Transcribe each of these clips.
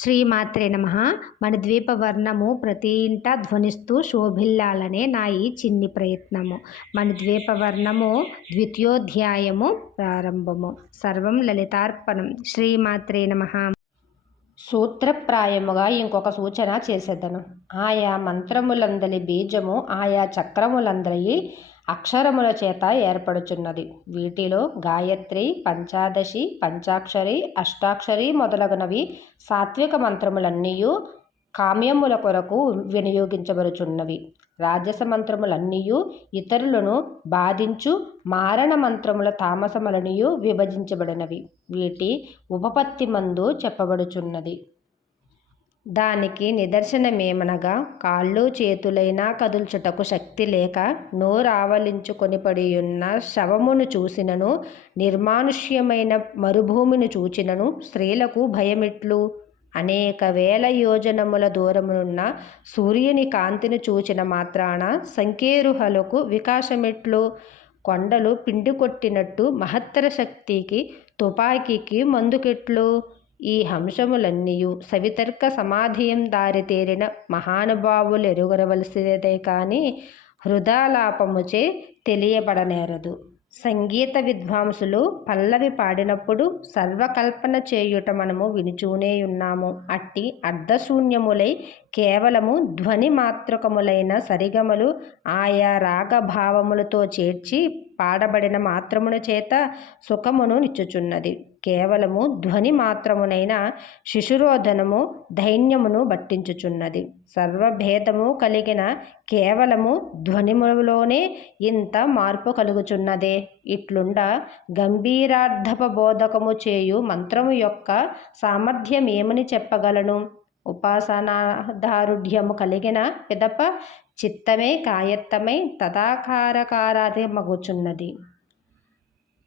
శ్రీమాత్రే నమః. మన ద్వీపవర్ణము ప్రతి ఇంట ధ్వనిస్తూ శోభిల్లాలనే నా ఈ చిన్ని ప్రయత్నము. మన ద్వీపవర్ణము ద్వితీయోధ్యాయము ప్రారంభము. సర్వం లలితార్పణం. శ్రీమాత్రే నమః. సూత్రప్రాయముగా ఇంకొక సూచన చేసేదను. ఆయా మంత్రములందలి బీజము ఆయా చక్రములందలి అక్షరముల చేత ఏర్పడుచున్నది. వీటిలో గాయత్రి, పంచాదశి, పంచాక్షరి, అష్టాక్షరి మొదలగునవి సాత్విక మంత్రములన్నీయు కామ్యముల కొరకు వినియోగించబడుచున్నవి. రాజస మంత్రములన్నీయు ఇతరులను బాధించు మారణ మంత్రముల తామసములనియు విభజించబడినవి. వీటి ఉపపత్తి మందు చెప్పబడుచున్నది. దానికి నిదర్శనమేమనగా, కాళ్ళు చేతులైనా కదుల్చుటకు శక్తి లేక నోరావలించుకొని పడియున్న శవమును చూసినను, నిర్మానుష్యమైన మరుభూమిని చూచినను స్త్రీలకు భయమిట్లు? అనేక వేల యోజనముల దూరమునున్న సూర్యుని కాంతిని చూచిన మాత్రాన సంకేరుహలకు వికాసమెట్లు? కొండలు పిండి కొట్టినట్టు మహత్తర శక్తికి తుపాకీకి మందుకెట్లు? ఈ హంసములన్నీయు సవితర్క సమాధియం దారితేరిన మహానుభావులెరుగవలసినదే కాని హృదాలాపముచే తెలియబడనేరదు. సంగీత విద్వాంసులు పల్లవి పాడినప్పుడు సర్వకల్పన చేయుట మనము వినుచూనేయున్నాము. అట్టి అర్ధశూన్యములై కేవలము ధ్వని మాత్రకములైన సరిగమలు ఆయా రాగభావములతో చేర్చి పాడబడిన మాత్రమున చేత సుఖమును నిచ్చుచున్నది. కేవలము ధ్వని మాత్రమునైన శిశురోధనము దైన్యమును బట్టించుచున్నది. సర్వభేదము కలిగిన కేవలము ధ్వనిములోనే ఇంత మార్పు కలుగుచున్నదే. ఇట్లుండ గంభీరార్థపబోధకము చేయు మంత్రము యొక్క సామర్థ్యమేమని చెప్పగలను? ఉపాసనాదారుఢ్యము కలిగిన పిదప చిత్తమే కాయత్తమై తదాకారకారాదిమగుచున్నది.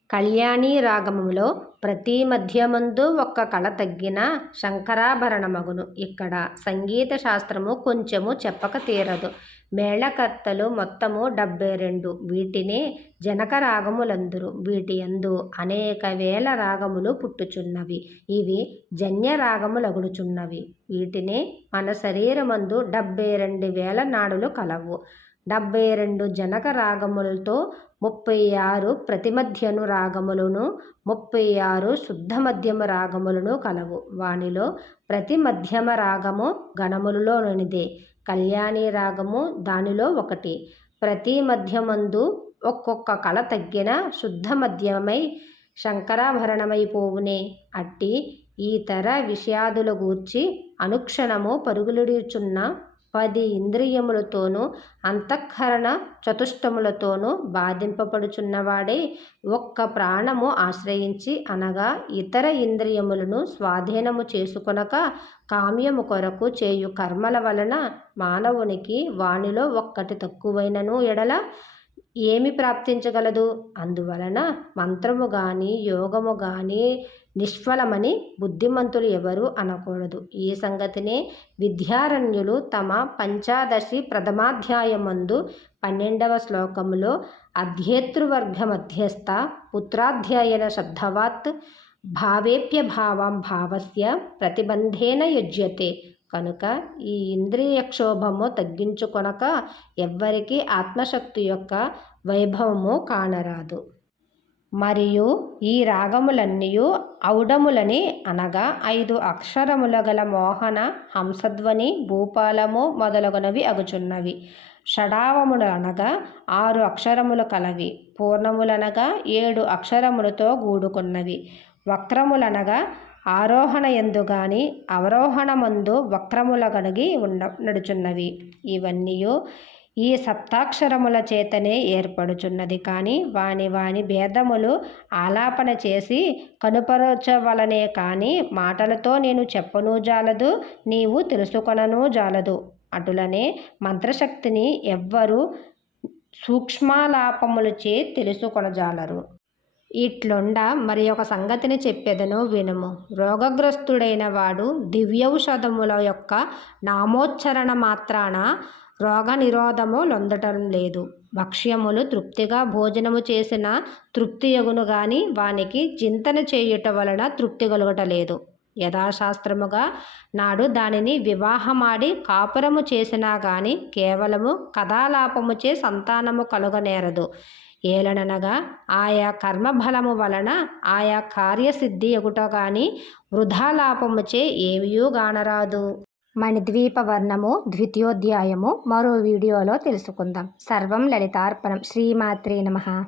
కళ్యాణీ రాగములో ప్రతి మధ్యమందు ఒక్క కళ తగ్గిన శంకరాభరణమగును. ఇక్కడ సంగీత శాస్త్రము కొంచెము చెప్పక తీరదు. మేళకర్తలు మొత్తము 72. వీటినే జనక రాగములందురు. వీటి యందు అనేక వేల రాగములు పుట్టుచున్నవి. ఇవి జన్య రాగములగుచున్నవి. వీటినే మన శరీరమందు 72,000 నాడులు కలవు. 72 జనక రాగములతో 36 ప్రతిమధ్యను రాగములను 36 శుద్ధ మధ్యమ రాగములను కలవు. వానిలో ప్రతి మధ్యమ రాగము గణములలోనిదే. కళ్యాణీ రాగము దానిలో ఒకటి. ప్రతి మధ్యమందు ఒక్కొక్క కళ తగ్గిన శుద్ధ మధ్యమై శంకరాభరణమైపోవునే. అట్టి ఈతర విషయాదుల గూర్చి అనుక్షణము పరుగులుడుచున్న 10 ఇంద్రియములతోనూ అంతఃకరణ చతుష్టములతోనూ బాధింపబడుచున్నవాడే ఒక్క ప్రాణము ఆశ్రయించి అనగా ఇతర ఇంద్రియములను స్వాధీనము చేసుకొనక కామ్యము కొరకు చేయు కర్మల వలన మానవునికి వానిలో ఒక్కటి తక్కువైనను ఎడల ఏమి ప్రాప్తించగలదు? అందువలన మంత్రము గాని యోగము గాని నిష్ఫలమని బుద్ధిమంతులు ఎవరు అనకూడదు. ఈ సంగతినే విద్యారణ్యులు తమ పంచాదశి ప్రథమాధ్యాయమందు 12వ శ్లోకములో అధ్యేతృవర్గ మధ్యస్థ పుత్రాధ్యయన శబ్దవాత్ భావేప్యభావం భావస్య ప్రతిబంధేన యుజ్యతే. కనుక ఈ ఇంద్రియక్షోభము తగ్గించుకొనక ఎవ్వరికి ఆత్మశక్తి యొక్క వైభవము కానరాదు. మరియు ఈ రాగములన్నీయు ఔడములని అనగా 5 అక్షరముల గల మోహన, హంసధ్వని, భూపాలము మొదలగునవి అగుచున్నవి. షడావములనగా 6 అక్షరములు కలవి. పూర్ణములనగా 7 అక్షరములతో గూడుకున్నవి. వక్రములనగా ఆరోహణ యందు గాని అవరోహణమందు వక్రముల గనిగి నడుచున్నవి. ఇవన్నీయు ఈ సప్తాక్షరముల చేతనే ఏర్పడుచున్నది కాని వాని భేదములు ఆలాపన చేసి కనుపరచవలనే కాని మాటలతో నేను చెప్పనూ జాలదు, నీవు తెలుసుకొననూ జాలదు. అటులనే మంత్రశక్తిని ఎవ్వరూ సూక్ష్మాలాపములచే తెలుసుకొనజాలరు. ఇట్లుండ మరి ఒక సంగతిని చెప్పెదను వినుము. రోగగ్రస్తుడైన వాడు దివ్యౌషధముల యొక్క నామోచ్చరణ మాత్రాన రోగ నిరోధము లొందటం లేదు. భక్ష్యములు తృప్తిగా భోజనము చేసిన తృప్తి యగును గాని వానికి చింతన చేయుట వలన తృప్తి కలుగటలేదు. యథాశాస్త్రముగా నాడు దానిని వివాహమాడి కాపురము చేసినా గాని కేవలము కథాలాపముచే సంతానము కలుగనేరదు. ఏలననగా ఆయా కర్మఫలము వలన ఆయా కార్యసిద్ధి ఎగుట గాని వృధాలాపముచే ఏమియూ గానరాదు. మణిద్వీపవర్ణము ద్వితీయోధ్యాయము మరో వీడియోలో తెలుసుకుందాం. సర్వం లలితార్పణం. శ్రీమాత్రే నమః.